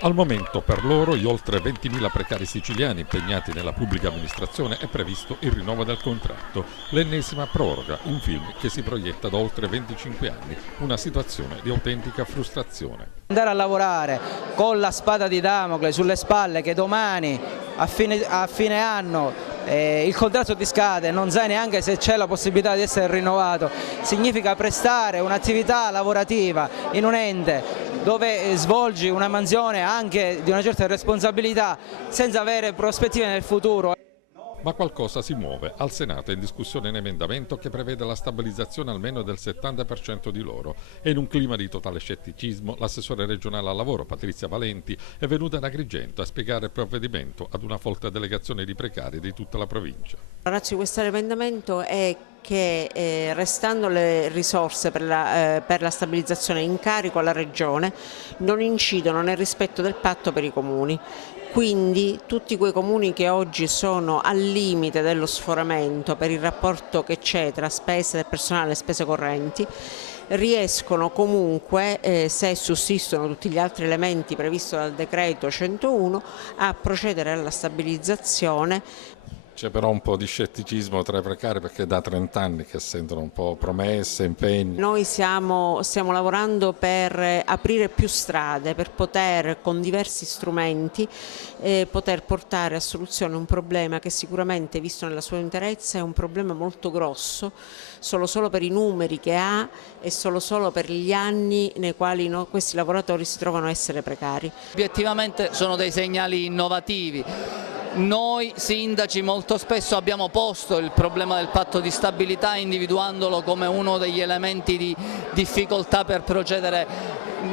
Al momento per loro, gli oltre 20.000 precari siciliani impegnati nella pubblica amministrazione, è previsto il rinnovo del contratto, l'ennesima proroga, un film che si proietta da oltre 25 anni, una situazione di autentica frustrazione. Andare a lavorare con la spada di Damocle sulle spalle che domani a fine anno il contratto ti scade e non sai neanche se c'è la possibilità di essere rinnovato, significa prestare un'attività lavorativa in un ente dove svolgi una mansione anche di una certa responsabilità senza avere prospettive nel futuro. Ma qualcosa si muove. Al Senato è in discussione un emendamento che prevede la stabilizzazione almeno del 70% di loro. E in un clima di totale scetticismo, l'assessore regionale al lavoro Patrizia Valenti è venuta da Agrigento a spiegare il provvedimento ad una folta delegazione di precari di tutta la provincia. La razza di questo emendamento è che restando le risorse per la stabilizzazione in carico alla Regione non incidono nel rispetto del patto per i comuni. Quindi tutti quei comuni che oggi sono al limite dello sforamento per il rapporto che c'è tra spese del personale e spese correnti riescono comunque, se sussistono tutti gli altri elementi previsti dal decreto 101, a procedere alla stabilizzazione. C'è però un po' di scetticismo tra i precari perché è da 30 anni che sentono un po' promesse, impegni. Noi stiamo lavorando per aprire più strade, per poter con diversi strumenti poter portare a soluzione un problema che sicuramente, visto nella sua interezza, è un problema molto grosso, solo per i numeri che ha e solo per gli anni nei quali questi lavoratori si trovano a essere precari. Obiettivamente sono dei segnali innovativi. Noi sindaci molto spesso abbiamo posto il problema del patto di stabilità individuandolo come uno degli elementi di difficoltà per procedere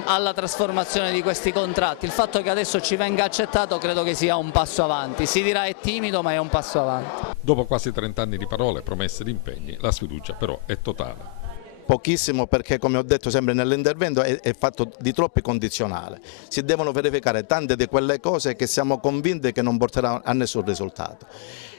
alla trasformazione di questi contratti. Il fatto che adesso ci venga accettato credo che sia un passo avanti, si dirà è timido ma è un passo avanti. Dopo quasi 30 anni di parole, promesse ed impegni, la sfiducia però è totale. Pochissimo perché, come ho detto sempre nell'intervento, è fatto di troppi condizionali. Si devono verificare tante di quelle cose che siamo convinti che non porteranno a nessun risultato.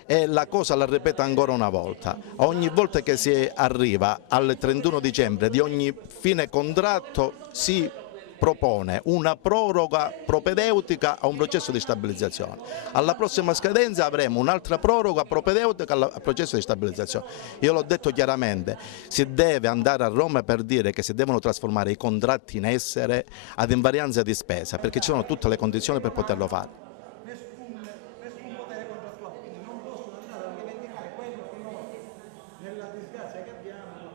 E la cosa la ripeto ancora una volta, ogni volta che si arriva al 31 dicembre di ogni fine contratto si propone una proroga propedeutica a un processo di stabilizzazione. Alla prossima scadenza avremo un'altra proroga propedeutica al processo di stabilizzazione. Io l'ho detto chiaramente, si deve andare a Roma per dire che si devono trasformare i contratti in essere ad invarianza di spesa, perché ci sono tutte le condizioni per poterlo fare.